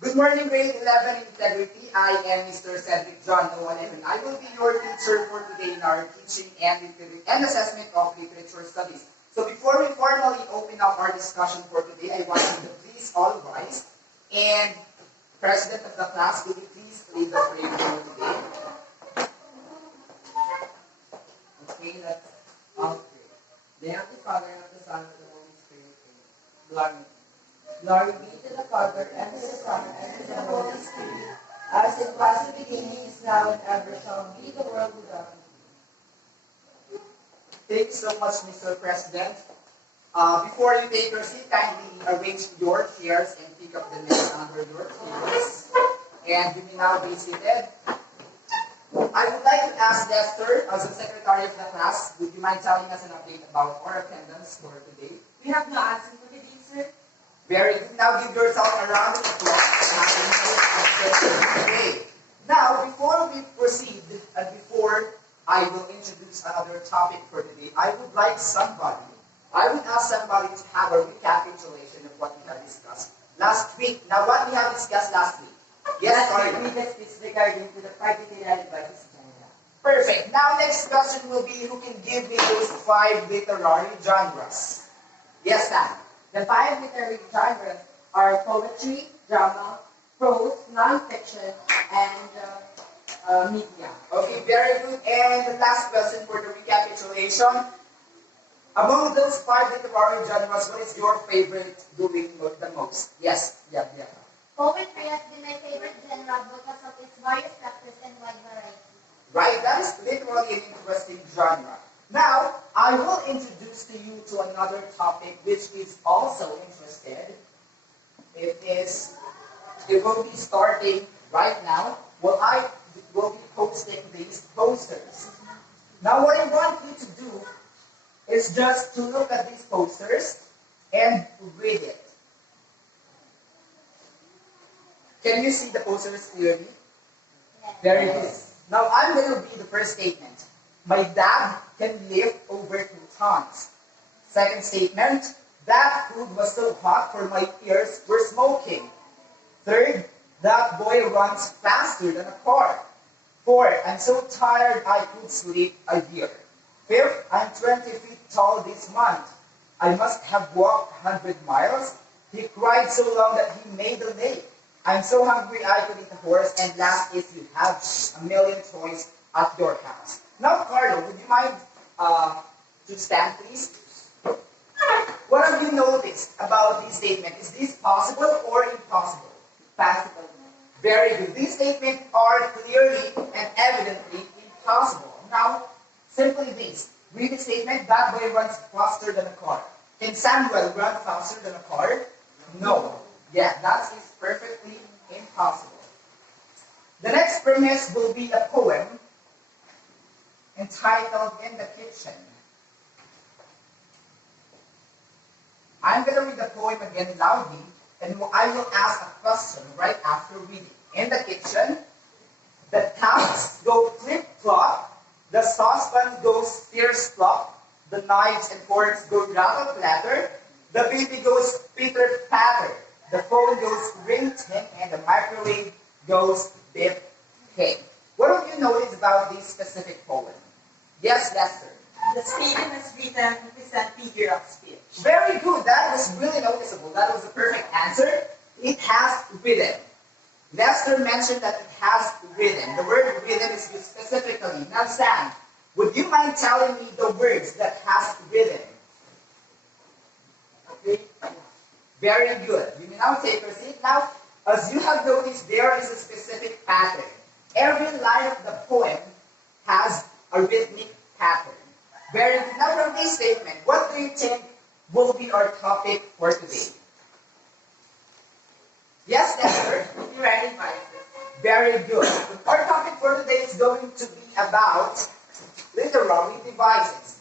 Good morning, grade 11 Integrity. I am Mr. Cedric John Nolan, and I will be your teacher for today in our teaching and assessment of literature studies. So before we formally open up our discussion for today, I want you to please all rise. And President of the class, will you please lead the prayer for today? Okay, let's all pray. The name of the Father, and of the Son, and of the Holy Spirit. Amen. Glory be to the Father, and to the Son, and to the Holy Spirit, as it was in the beginning, is now, and ever shall be, the world without end. Thank you so much, Mr. President. Before you take your seat, kindly arrange your chairs and pick up the names under your tables. And you may now be seated. I would like to ask Lester, as the secretary of the class, would you mind telling us an update about our attendance for today? We have no absent for today, sir. Very good. Now give yourself a round of applause. Okay. Now, before we proceed, and before I will introduce another topic for today, I would ask somebody to have a recapitulation of what we have discussed last week. Now, what we have discussed last week? Yes, sorry. We discussed regarding to the particular advice genre. Perfect. Now, next question will be who can give me those 5 literary genres? Yes, Sam. The 5 literary genres are poetry, drama, prose, non-fiction, and media. Okay, very good. And the last question for the recapitulation. Among those 5 literary genres, what is your favorite doing the most? Yes, yeah. Poetry has been my favorite genre because of its various structures and wide variety. Right, that is literally an interesting genre. Now, I will introduce to you to another topic which is also interested. It will be starting right now. Well, I will be posting these posters. Now, what I want you to do is just to look at these posters and read it. Can you see the posters clearly? Very good. Now, I'm going to read the first statement. My dad can lift over 2 tons. Second statement, that food was so hot for my ears were smoking. Third, that boy runs faster than a car. 4, I'm so tired I could sleep a year. 5th, I'm 20 feet tall this month. I must have walked 100 miles. He cried so long that he made a lake. I'm so hungry I could eat a horse. And last is you have a million toys at your house. Now, Carlo, would you mind to stand, please? What have you noticed about this statement? Is this possible or impossible? Possible. Very good. These statements are clearly and evidently impossible. Now, simply this. Read the statement, that boy runs faster than a car. Can Samuel run faster than a car? No. Yeah, that is perfectly impossible. The next premise will be a poem entitled In the Kitchen. I'm going to read the poem again loudly, and I will ask a question right after reading. In the kitchen, the taps go clip-clop, the saucepan goes stir-slop, the knives and forks go rattle-clatter, the baby goes pitter-patter, the phone goes ring-ting, and the microwave goes bip-ping. What have you noticed about this specific poem? Yes, Lester. The statement is written to present figure of speech. Very good. That was really noticeable. That was the perfect answer. It has rhythm. Lester mentioned that it has rhythm. The word rhythm is used specifically. Now, Sam, would you mind telling me the words that has rhythm? Okay. Very good. You may now take your seat. Now, as you have noticed, there is a specific pattern. Every line of the poem has a rhythmic pattern. Very good. Now, from this statement, what do you think will be our topic for today? Yes, Lester? Literary devices. Very good. Our topic for today is going to be about literary devices.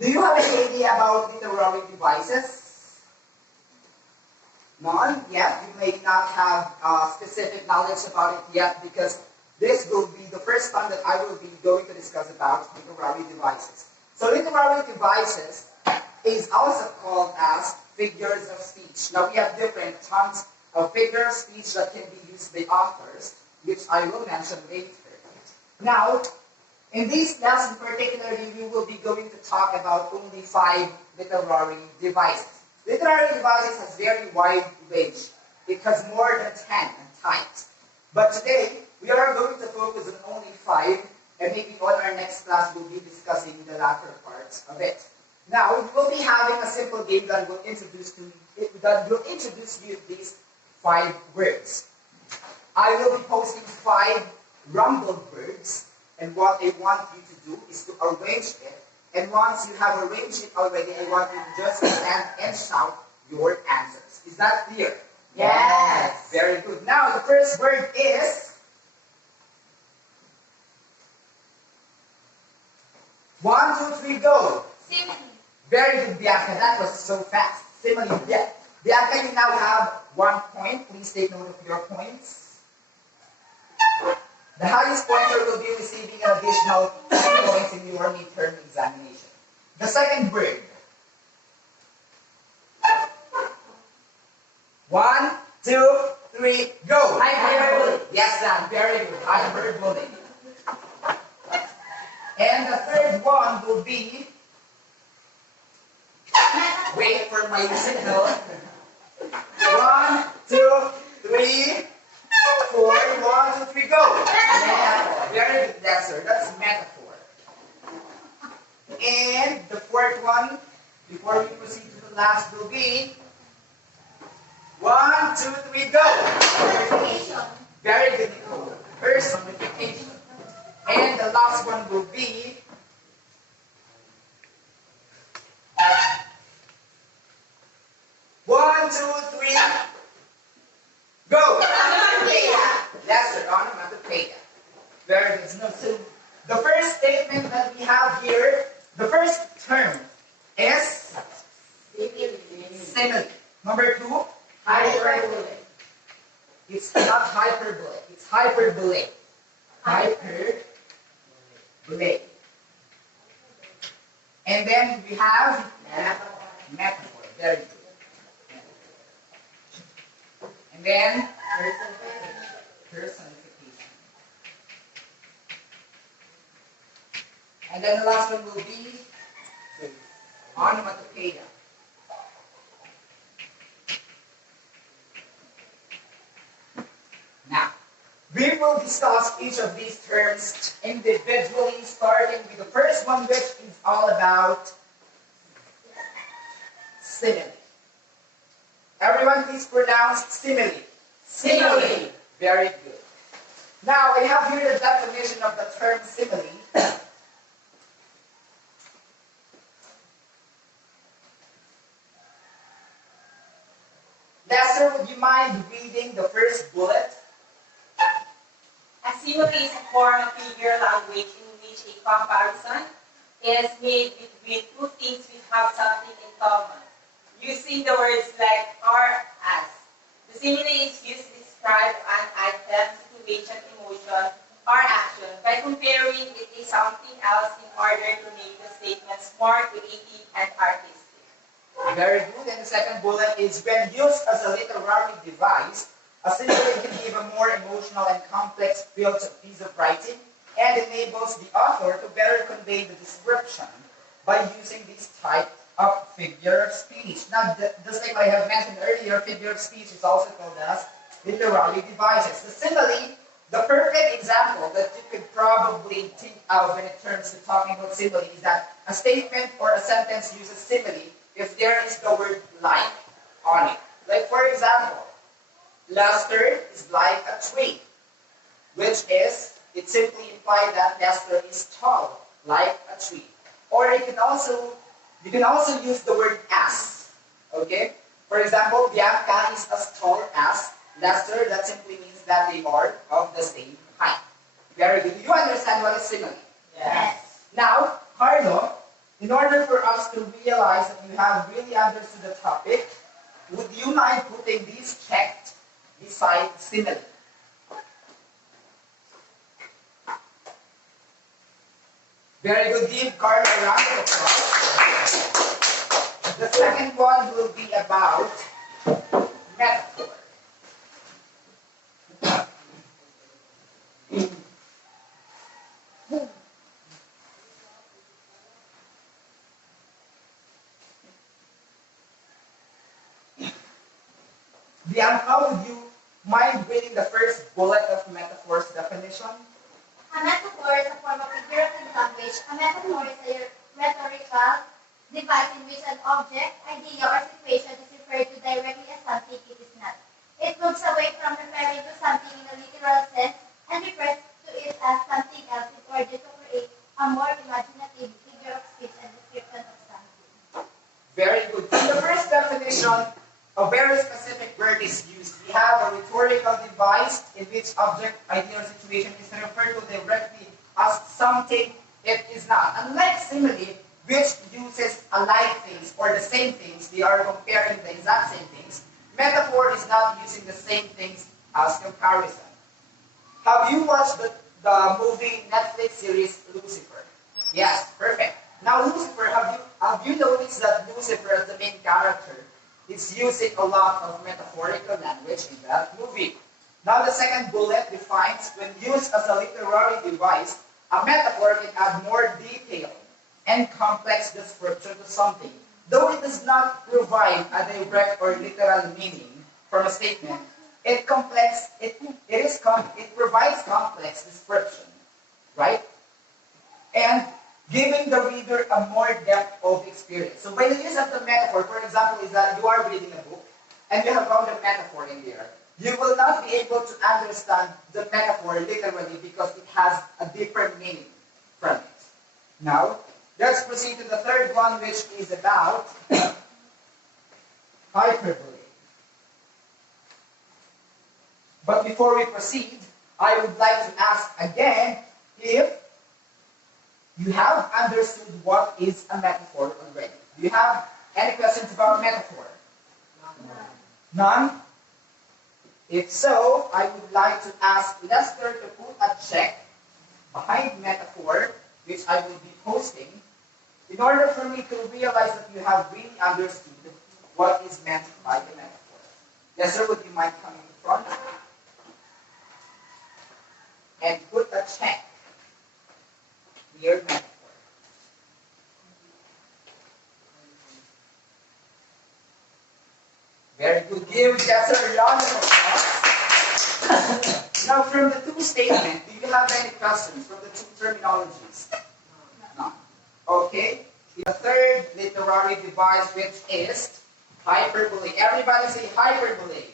Do you have any idea about literary devices? None yet. You may not have specific knowledge about it yet because this will be the first time that I will be going to discuss about literary devices. So literary devices is also called as figures of speech. Now we have different tons of figure of speech that can be used by authors, which I will mention later. Now, in this lesson particularly, we will be going to talk about only 5 literary devices. Literary devices has very wide range. It has more than 10 types. But today, we are going to focus on only 5, and maybe on our next class we'll be discussing the latter parts of it. Now, we will be having a simple game that will introduce you these 5 words. I will be posting 5 rumbled words, and what I want you to do is to arrange it. And once you have arranged it already, I want you to just stand and shout your answers. Is that clear? Yes. Very good. Now, the first word is 1, 2, 3, go. Simile. Very good, Bianca. That was so fast. Simile. Yeah. Bianca, you now have 1 point. Please take note of your points. The highest pointer will be receiving an additional 10 points in your midterm examination. The second word. 1, 2, 3, go. Hyperbole. Yes, Dan. Very good. Hyperbole. And the third one will be. Wait for my signal. 1, 2, 3, 4. 1, 2, 3, go. Metaphor. Very good, answer. That's metaphor. And the fourth one, before we proceed to the last, will be 1, 2, 3, go. Personification. Very good, Nicole. Personification. And the last one will be 1, 2, 3, go. That's the onomatopoeia. Very good. No, so the first statement that we have here, the first term is simile. Number 2, Hyperbole. it's not hyperbole, it's hyperbole. Hyperbole. And then we have metaphor. Very good. And then personification. And then the last one will be onomatopoeia. Now, we will discuss each of these terms individually, starting with the first one, which is all about simile. Everyone please pronounce simile. Simile. Very good. Now, I have here the definition of the term simile. Lester, would you mind reading the first bullet? A simile is a form of figure language in which a comparison is made between two things which have something in common, using the words like or as. The simile is used to describe an item, situation, emotion, or action by comparing it to something else in order to make the statements more creative and artistic. Very good. And the second bullet is when used as a literary device, a simile can give a more emotional and complex feel to a piece of writing and enables the author to better convey the description by using this type of figure of speech. Now, just like I have mentioned earlier, figure of speech is also called as literary devices. The simile, the perfect example that you could probably think of when it comes to talking about simile is that a statement or a sentence uses simile if there is the word like on it. Like for example, Lester is like a tree, which is, it simply implies that Lester is tall, like a tree. Or you can also use the word as, okay? For example, Bianca is as tall as Lester. That simply means that they are of the same height. Very good. Do you understand what is simile? Yes. Now, Carlo, in order for us to realize that you have really understood the topic, would you mind putting these checked beside simile? Very good. Give Carlo a round of applause. The second one will be about metaphor. Bianca, would you mind reading the first bullet of metaphor's definition? A metaphor is a form of figurative language. A metaphor is a rhetorical device in which an object, idea, or situation is referred to directly as something it is not. It moves away from referring to something in a literal sense and refers to it as something else in order to create a more imaginative figure of speech and description of something. Very good. In the first definition, a very specific word is used. We have a rhetorical device in which object, idea, or situation is referred to directly as something it is not. Unlike simile, which uses alike things or the same things, they are comparing the exact same things. Metaphor is not using the same things as comparison. Have you watched the movie Netflix series Lucifer? Yes, perfect. Now Lucifer, have you noticed that Lucifer as the main character is using a lot of metaphorical language in that movie? Now the second bullet defines when used as a literary device, a metaphor can add more detail and complex description to something. Though it does not provide a direct or literal meaning from a statement, it provides complex description, right? And giving the reader a more depth of experience. So by the use of the metaphor, for example, is that you are reading a book and you have found a metaphor in there. You will not be able to understand the metaphor literally because it has a different meaning from it. Now, let's proceed to the third one, which is about hyperbole. But before we proceed, I would like to ask again if you have understood what is a metaphor already. Do you have any questions about metaphor? None? If so, I would like to ask Lester to put a check behind metaphor, which I will be posting, in order for me to realize that you have really understood what is meant by the metaphor. Lester, would you mind coming to front? And put a check near metaphor. Very good. Give Lester a round of applause. Now, from the two statements, do you have any questions from the two terminologies? No. Okay. The third literary device, which is hyperbole. Everybody say hyperbole.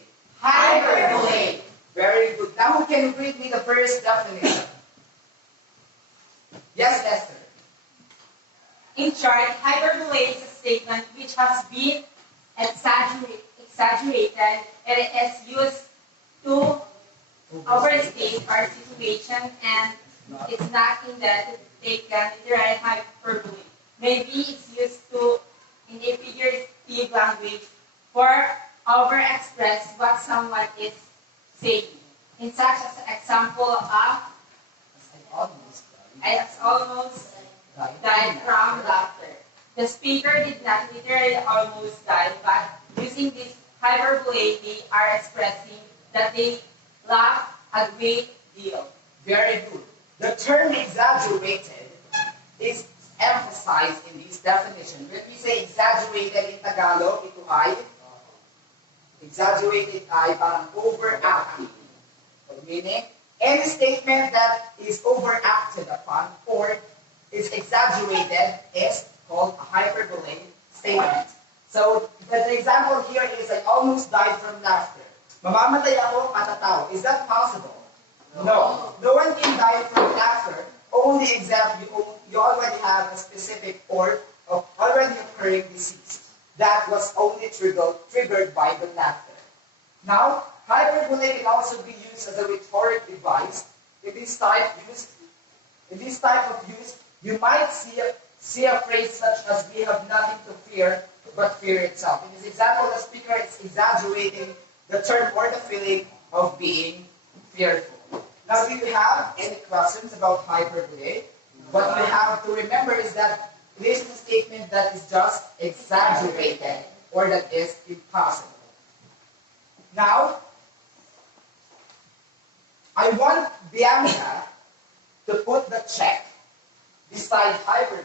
Hyperbole. Very good. Now, who can read me the first definition? Yes, Lester. In short, hyperbole is a statement which has been exaggerated and it is used to overstate our situation and it's not intended to take literary hyperbole. Maybe it's used to in a figurative language for overexpress what someone is saying. In such as example of I almost died from laughter. The speaker did not literally almost die, but using this hyperbole, they are expressing that they laugh a great deal. Very good. The term exaggerated is emphasized in this definition. When we say exaggerated in Tagalog, ito ay exaggerated ay parang overacting. Meaning, any statement that is overacted upon or is exaggerated is called a hyperbole statement. So, the example here is I almost died from laughter. Mamamatay ako matatawa. Is that possible? No. No one can die from laughter. Only except you already have a specific or already occurring disease that was only triggered by the laughter. Now, hyperbole can also be used as a rhetoric device. In this type of use, you might see a phrase such as "we have nothing to fear but fear itself." In this example, the speaker is exaggerating the term or the feeling of being fearful. Now, do you have any questions about hyperbole? What you have to remember is that This is a statement that is just exaggerated or that is impossible. Now, I want Bianca to put the check beside hyperbole.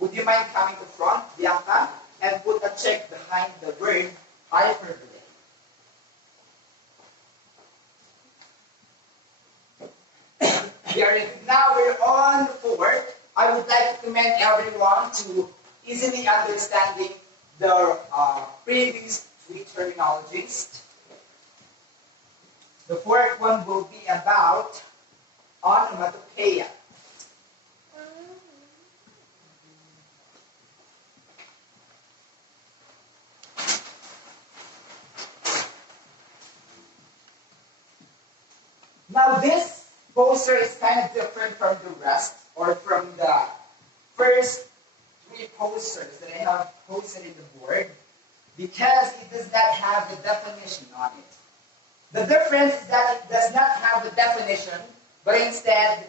Would you mind coming to front, Bianca, and put a check behind the word hyperbole? Very good. Now we're on 4. I would like to commend everyone to easily understanding the previous 3 terminologies. The 4th one will be about onomatopoeia. Now this poster is kind of different from the rest, or from the first 3 posters that I have posted in the board, because it does not have the definition on it. The difference is that it does not have a definition, but instead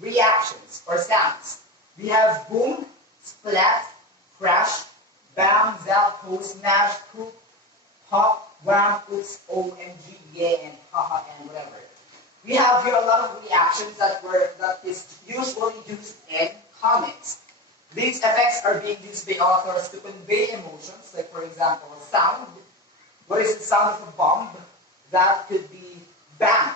reactions or sounds. We have boom, splat, crash, bang, zap, post, smash, poop, pop, wham, oops, OMG, yeah, and haha, and whatever. We have here a lot of reactions that is usually used in comics. These effects are being used by authors to convey emotions, like for example, sound. What is the sound of a bomb? That could be bang,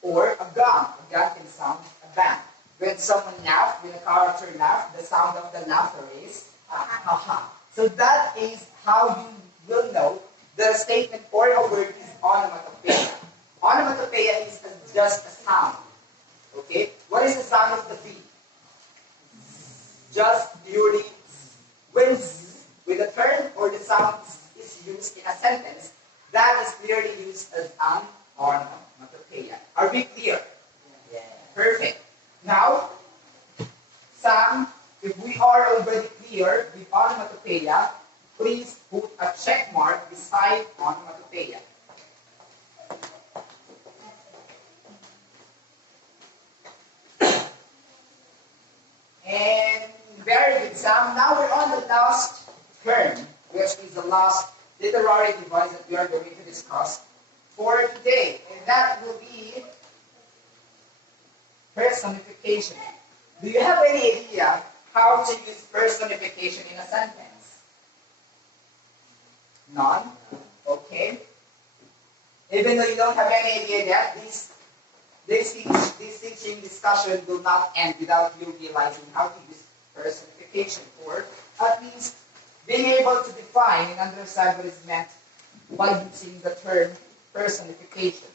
or a gun. A gun can sound a bang. When someone laughs, when a character laughs, the sound of the laughter is ha ha. So that is how you will know that a statement or a word is onomatopoeia. Onomatopoeia is just a sound. Okay? What is the sound of the V? Just purely when with the term or the sound is used in a sentence, that is clearly used as an onomatopoeia. Are we clear? Yeah. Perfect. Now, Sam, if we are already clear with onomatopoeia, please put a check mark beside onomatopoeia. And very good, Sam. Now we're on the last term, which is the last literary device that we are going to discuss for today. And that will be personification. Do you have any idea how to use personification in a sentence? None? Okay. Even though you don't have any idea yet, this teaching discussion will not end without you realizing how to use personification, or at least being able to define and understand what is meant by using the term personification.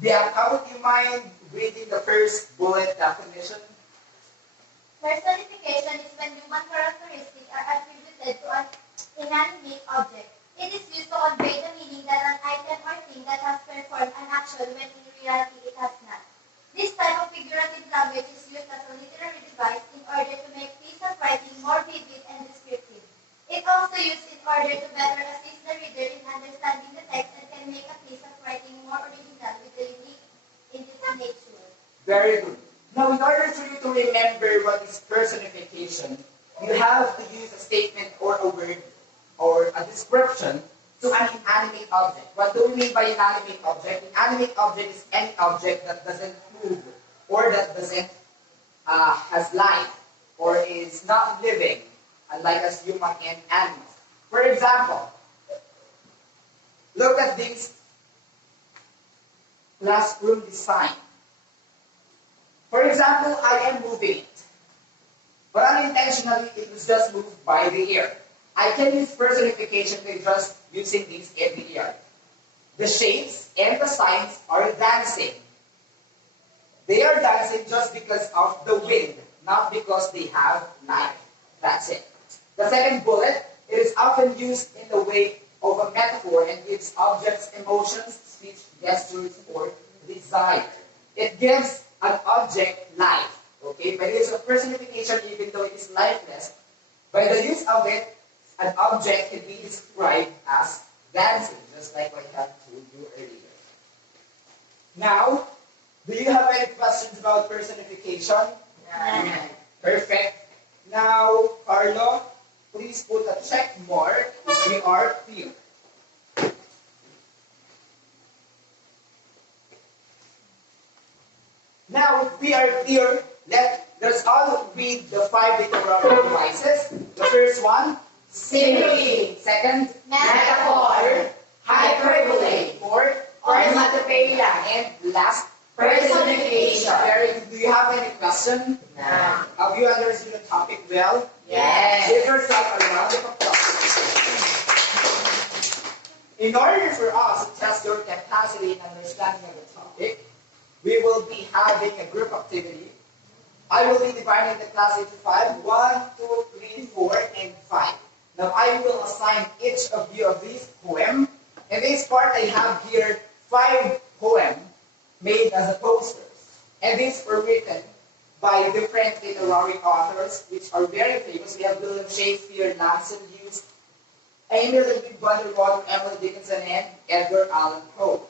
Bianca, would you mind reading the first bullet definition? Personification is when human characteristics are attributed to an inanimate object. It is used to convey the meaning that an item or thing that has performed an action when in reality it has not. This type of figurative language is used as a literary device in order to make piece of writing more vivid and descriptive. It also used in order to better assist the reader in understanding the text and can make a piece of writing more original with the unique in its nature. Very good. Now, in order for you to remember what is personification, you have to use a statement or a word or a description to an inanimate object. What do we mean by inanimate object? Inanimate object is any object that doesn't move or that doesn't has life or is not living, unlike us human and animals. For example, look at this classroom design. For example, I am moving it, but unintentionally it was just moved by the air. I can use personification by just using these in the air. The shapes and the signs are dancing. They are dancing just because of the wind, not because they have life. That's it. The second bullet, it is often used in the way of a metaphor and gives objects emotions, speech, gestures, or desire. It gives an object life. Okay? By the use of personification, even though it is lifeless, by the use of it, an object can be described as dancing, just like what I have told you earlier. Now, do you have any questions about personification? None. Perfect. Now, Carlo, please put a check mark if we are clear. Now, if we are clear, let's all read the 5 literary devices. The first one, simile. Second, Metaphor. hyperbole. Fourth, Onomatopoeia. and last, Personification. Do you have any question? No. Have you understood the topic well? Yes. Give yourself a round of applause. In order for us to test your capacity in understanding of the topic, we will be having a group activity. I will be dividing the class into 5. 1, 2, 3, 4, and 5. Now I will assign each of you of these poems. In this part, I have here 5 poems made as a posters. And these were written by different literary authors, which are very famous. We have William Shakespeare, Langston Hughes, Emily Blunt, Emily Dickinson, and Edgar Allan Poe.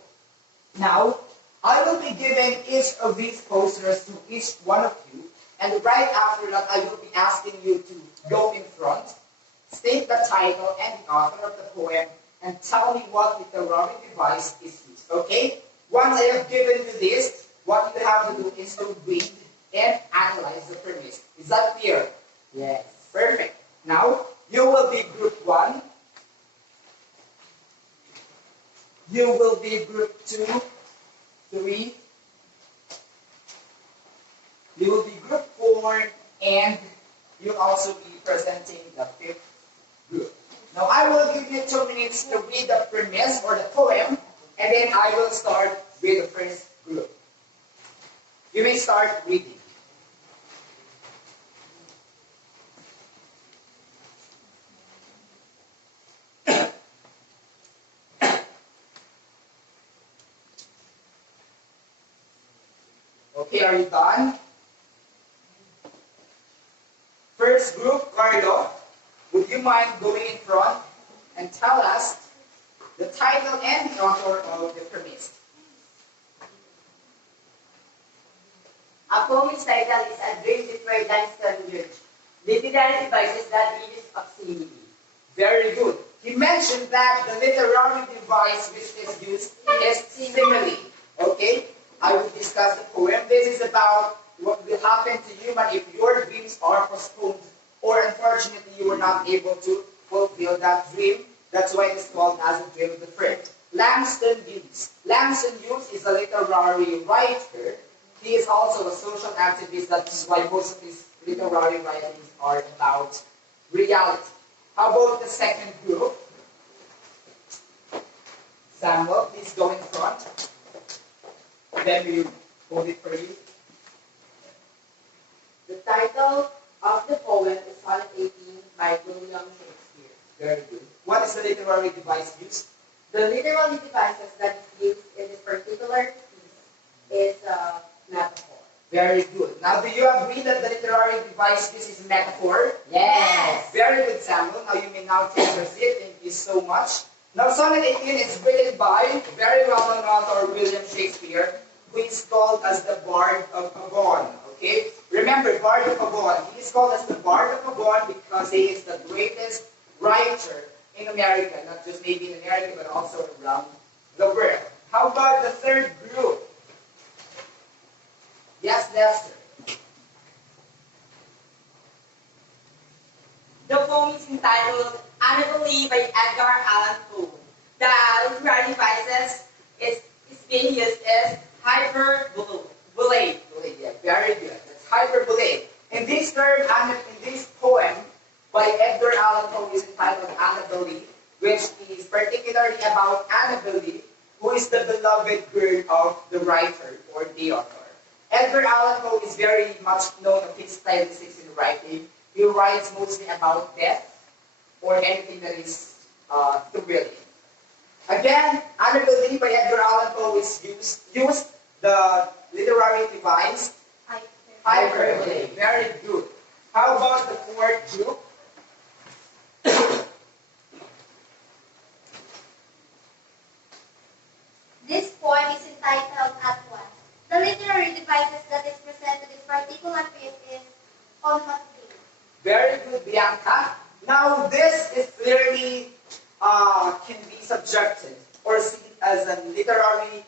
Now, I will be giving each of these posters to each one of you, and right after that, I will be asking you to go in front, state the title and the author of the poem, and tell me what literary device is used. Okay? Once I have given you this, what you have to do is to read and analyze the premise. Is that clear? Yes. Perfect. Now, you will be group 1. You will be group 2, 3. You will be group 4, and you'll also be presenting the 5th group. Now, I will give you 2 minutes to read the premise or the poem, and then I will start with the first group. You may start reading. Okay, are you done? First group, Carlo, would you mind going in front and tell us the title and the author of the premise? A poem's title is A Dream Deferred Dunstan Urge. Literary devices that use facsimile. Very good. He mentioned that the literary device which is used is simile. Okay? I will discuss the poem. This is about what will happen to you if your dreams are postponed or unfortunately you were not able to fulfill that dream. That's why it is called as a dream deferred. Langston Hughes. Langston Hughes is a literary writer. He is also a social activist. That's why most of his literary writings are about reality. How about the second group? Samuel, please go in front. Then we hold it for you. The title of the poem is Sonnet 18 by William Shakespeare. Very good. What is the literary device used? The literary devices that is used in this particular piece is a metaphor. Very good. Now, do you agree that the literary device used is metaphor? Yes. Very good, Samuel. Now you may now take your seat. Thank you so much. Now, Sonnet 18 is written by very well-known author William Shakespeare, who is called as the Bard of Avon. Okay? Remember, Bard of Avon. He is called as the Bard of Avon because he is the greatest writer in America, not just maybe in America, but also around the world. How about the third group? Yes, Lester. The poem is entitled Hyperbole by Edgar Allan Poe. The literary devices is being used as hyperbole. Yeah, very good. That's hyperbole. In this term, in this poem by Edgar Allan Poe is entitled Annabelle, which is particularly about Annabelle, who is the beloved girl of the writer or the author. Edgar Allan Poe is very much known of his stylistics in writing. He writes mostly about death or anything that is thrilling. Again, Annabelle by Edgar Allan Poe is used the literary device hyperbole. Very good. How about the fourth group? This poem is entitled A devices that is present to this particular piece is onomatopoeia. Very good, Bianca. Now, this is clearly can be subjected or seen as a literary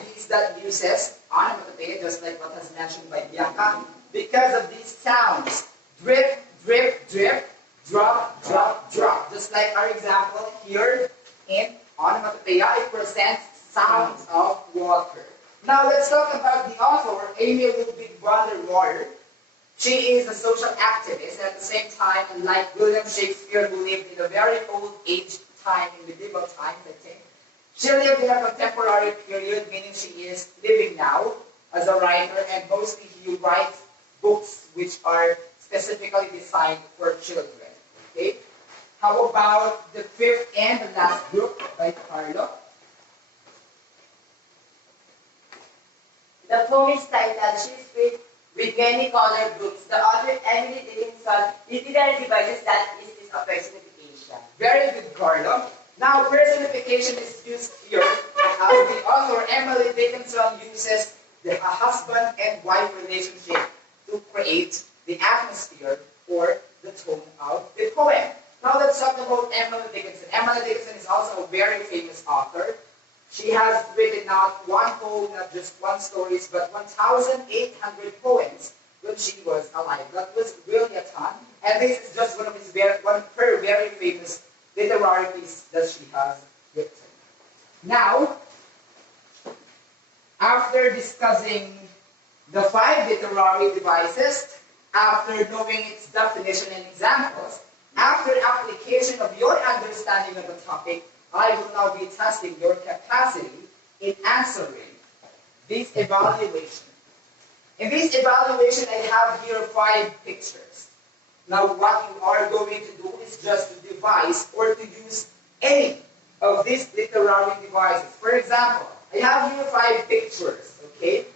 piece that uses onomatopoeia, just like what was mentioned by Bianca, because of these sounds. Drip, drip, drip, drop, drop, drop. Just like our example here in onomatopoeia, it presents sounds of water. Now, let's talk about the author, Amy Ludwig von der Rohe. She is a social activist, and at the same time, like William Shakespeare, who lived in a very old age time, in medieval times, I think. She lived in a contemporary period, meaning she is living now as a writer, and mostly she writes books which are specifically designed for children. Okay? How about the fifth and the last group by Carlo? The poem is titled She's with many colored groups. The author, Emily Dickinson, literary devices that is a personification. Very good, Carlo. Now, personification is used here as the author, Emily Dickinson, uses the husband and wife relationship to create the atmosphere or the tone of the poem. Now, let's talk about Emily Dickinson. Emily Dickinson is also a very famous author. She has written not one poem, not just one stories, but 1,800 poems when she was alive. That was really a ton. And this is just one of her very famous literary pieces that she has written. Now, after discussing the 5 literary devices, after knowing its definition and examples, after application of your understanding of the topic, I will now be testing your capacity in answering this evaluation. In this evaluation, I have here 5 pictures. Now, what you are going to do is just to devise or to use any of these literary devices. For example, I have here 5 pictures, okay?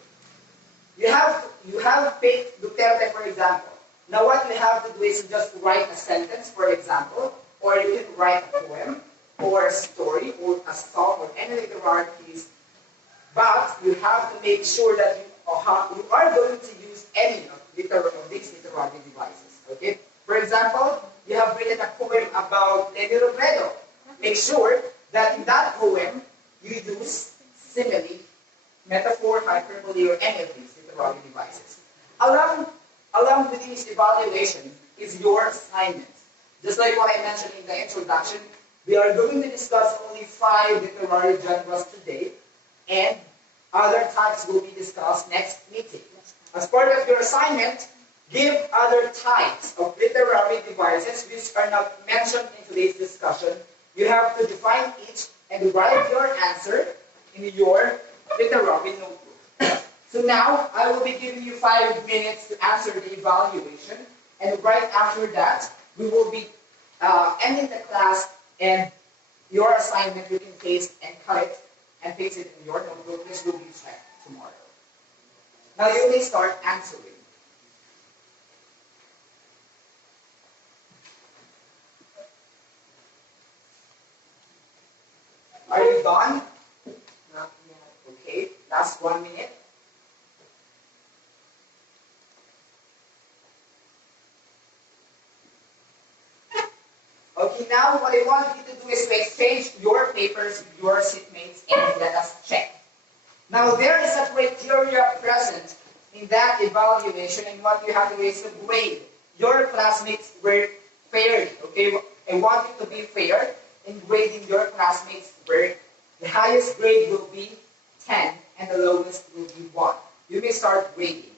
You have picked Duterte, for example. Now, what you have to do is just write a sentence, for example, or you can write a poem, or a story, or a song, or any literary piece. But you have to make sure that you are going to use any of these literary devices. Okay? For example, you have written a poem about Lenny Robredo. Make sure that in that poem, you use simile, metaphor, hyperbole, or any of these literary devices. Along with this evaluation is your assignment. Just like what I mentioned in the introduction, we are going to discuss only 5 literary genres today, and other types will be discussed next meeting. As part of your assignment, give other types of literary devices which are not mentioned in today's discussion. You have to define each and write your answer in your literary notebook. So now, I will be giving you 5 minutes to answer the evaluation, and right after that, we will be ending the class, and your assignment you can paste and cut it and paste it in your notebook. This will be checked tomorrow. Now you may start answering. Are you done? Not yet. Okay, last 1 minute. Okay, now what I want you to do is to exchange your papers with your seatmates and let us check. Now there is a criteria present in that evaluation, and what you have to do is to grade your classmates' work fairly. Okay, I want you to be fair in grading your classmates' work. The highest grade will be 10 and the lowest will be 1. You may start grading.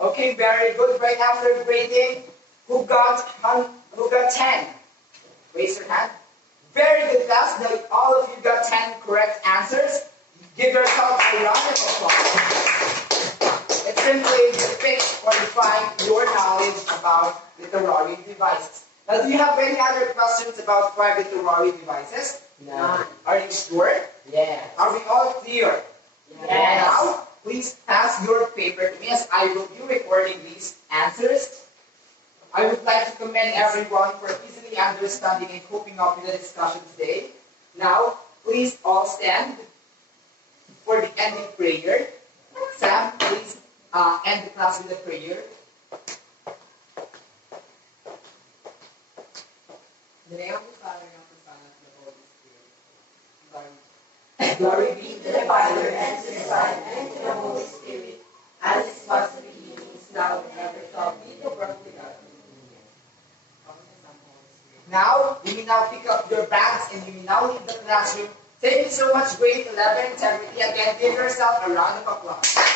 Okay, very good. Right after grading, who got 10? Raise your hand. Very good, class. Now, all of you got 10 correct answers. Give yourself a round of applause. It's simply depict or define your knowledge about literary devices. Now, do you have any other questions about 5 literary devices? No. Are you sure? Yes. Are we all clear? Yes. Now, please pass your paper to me as I will be recording these answers. I would like to commend everyone for easily understanding and coping up with the discussion today. Now, please all stand. for the ending prayer. Sam, please end the class with a prayer. In the name of the Father, and of the Son, and of the Holy Spirit. Glory. Glory be to the Father, and to the Son, and to the Holy Spirit, as it was in the beginning, is now, and ever shall be, the world without end. Now, you may now pick up your bags and you may now leave the classroom. Thank you so much, grade 11 integrity. Again, give yourself a round of applause.